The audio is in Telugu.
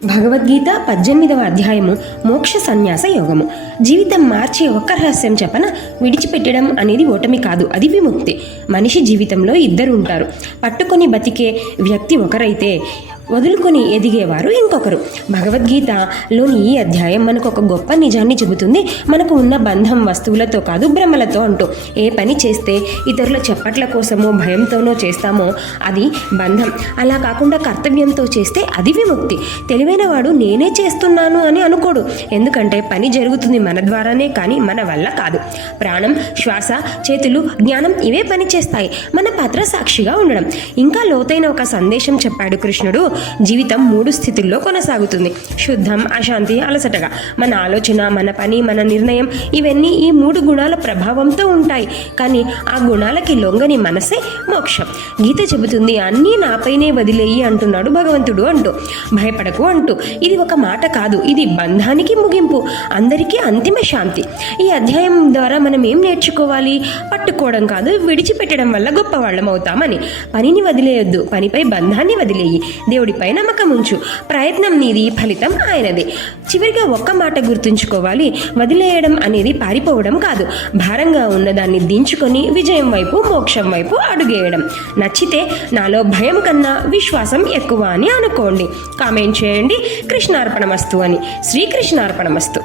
భగవద్గీత 18వ అధ్యాయము మోక్ష సన్యాస యోగము. జీవితం మార్చే ఒక్క రహస్యం చెప్పన, విడిచిపెట్టడం అనేది ఓటమి కాదు, అది విముక్తి. మనిషి జీవితంలో ఇద్దరు ఉంటారు. పట్టుకొని బతికే వ్యక్తి ఒకరైతే వదులుకొని ఎదిగేవారు ఇంకొకరు. భగవద్గీతలోని ఈ అధ్యాయం మనకు ఒక గొప్ప నిజాన్ని చెబుతుంది. మనకు ఉన్న బంధం వస్తువులతో కాదు, భ్రమలతో అంటూ. ఏ పని చేస్తే ఇతరుల చెప్పట్ల కోసమో భయంతోనో చేస్తామో అది బంధం. అలా కాకుండా కర్తవ్యంతో చేస్తే అది విముక్తి. తెలివైన వాడు నేనే చేస్తున్నాను అని అనుకోడు. ఎందుకంటే పని జరుగుతుంది మన ద్వారానే కానీ మన వల్ల కాదు. ప్రాణం, శ్వాస, చేతులు, జ్ఞానం ఇవే పని చేస్తాయి. మన పాత్ర సాక్షిగా ఉండడం. ఇంకా లోతైన ఒక సందేశం చెప్పాడు కృష్ణుడు. జీవితం 3 స్థితుల్లో కొనసాగుతుంది: శుద్ధం, అశాంతి, అలసటగా. మన ఆలోచన, మన పని, మన నిర్ణయం ఇవన్నీ ఈ 3 గుణాల ప్రభావంతో ఉంటాయి. కానీ ఆ గుణాలకి లొంగని మనసే మోక్షం. గీత చెబుతుంది, అన్నీ నాపైనే వదిలేయి అంటున్నాడు భగవంతుడు అంటూ. భయపడకు అంటూ. ఇది ఒక మాట కాదు, ఇది బంధానికి ముగింపు, అందరికీ అంతిమ శాంతి. ఈ అధ్యాయం ద్వారా మనం ఏం నేర్చుకోవాలి? పట్టుకోవడం కాదు, విడిచిపెట్టడం వల్ల గొప్పవాళ్ళం అవుతామని. పనిని వదిలేయొద్దు, పనిపై బంధాన్ని వదిలేయి. దేవుడిపై నమ్మకం ఉంచు. ప్రయత్నం నీది, ఫలితం ఆయనదే. చివరిగా ఒక్క మాట గుర్తుంచుకోవాలి: వదిలేయడం అనేది పారిపోవడం కాదు, భారంగా ఉన్నదాన్ని దించుకొని విజయం వైపు, మోక్షం వైపు అడుగేయడం. నచ్చితే నాలో భయం కన్నా విశ్వాసం ఎక్కువ అని అనుకోండి. కామెంట్ చేయండి కృష్ణార్పణమస్తు అని. శ్రీకృష్ణార్పణమస్తు.